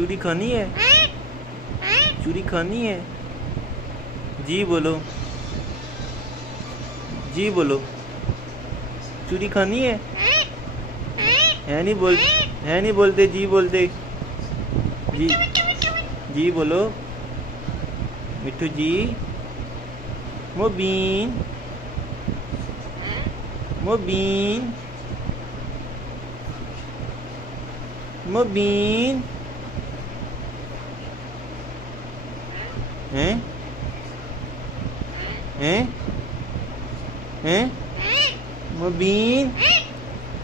चूड़ी खानी है? चूड़ी खानी है? जी बोलो, जी बोलो। चूड़ी खानी है? है नहीं बोलते, जी बोलते। जी, जी बोलो। मिट्टू जी। मोबीन, मोबीन, मोबीन। हैं? हैं? हैं? मोबीन।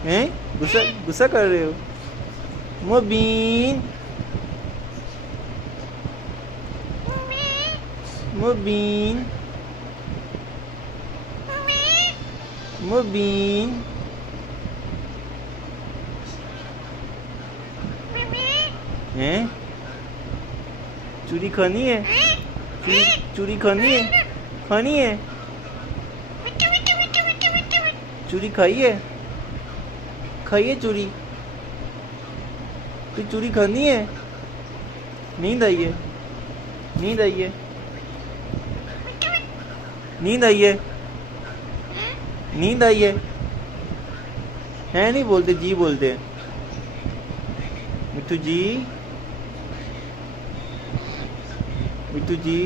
हैं? गुस्सा गुस्सा कर रहे हो? मोबीन, मोबीन, मोबीन। हैं? चूड़ी खानी है? चूड़ी खानी है? खानी है? चूड़ी खाइए, खाइए चूड़ी। तो चूड़ी खानी है? नींद आई है, नींद आई है, नींद आई है, नींद आई है नहीं बोलते, जी बोलते हैं। मिट्टू जी, मिट्टू जी।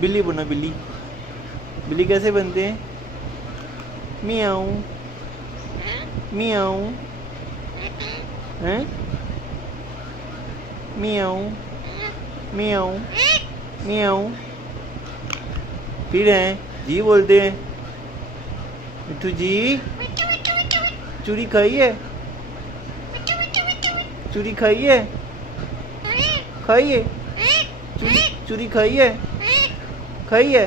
बिल्ली बनो, बिल्ली। बिल्ली कैसे बनते हैं? मियाऊ, मियाऊ। हैं? मियाऊ, मियाऊ, मियाऊ। फिर हैं, जी बोलते हैं। मिट्टू जी। चूड़ी खाई है? चूड़ी खाई है? खाई है? चूड़ी खाई है? खाई है?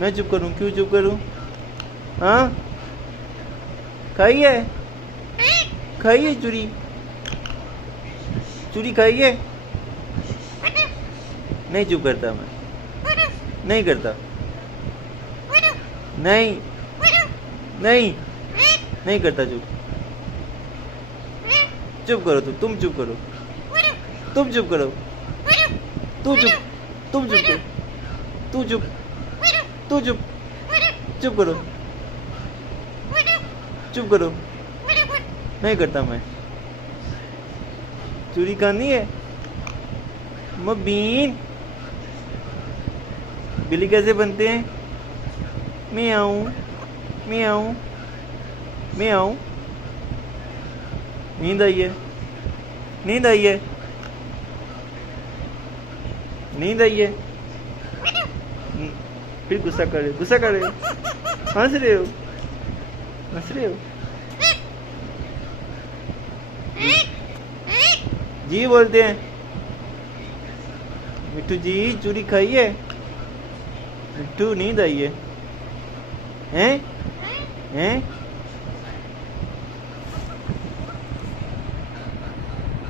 मैं चुप करूं? क्यों चुप करूं? हाँ, खाई है? खाई है चूड़ी? चूड़ी खाई है? नहीं चुप करता मैं, नहीं करता, नहीं, नहीं, नहीं करता चुप। चुप करो तुम चुप करो, तुम चुप करो, तू चुप, तुम चुप करो, तू चुप, तू चुप, चुप करो, चुप करो। नहीं करता मैं। चूड़ी खानी है? मोबीन। बिल्ली कैसे बनते हैं? मियाऊ, मियाऊ, मियाऊ। नींद आई है, नींद आई है, नींद आई है। फिर गुस्सा कर रहे हो, गुस्सा कर रहे हो, हंस रहे हो, हंस रहे हो। जी बोलते हैं। मिट्टू जी, चूड़ी खाई है? मिट्टू नींद आई है? हैं? हैं?